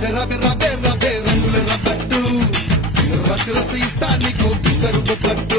రవే రవే రవే రవే రంగుల రబ్బట్టు రతి రతి ఇస్తా నీకు బిస్తరు బొబ్బట్టు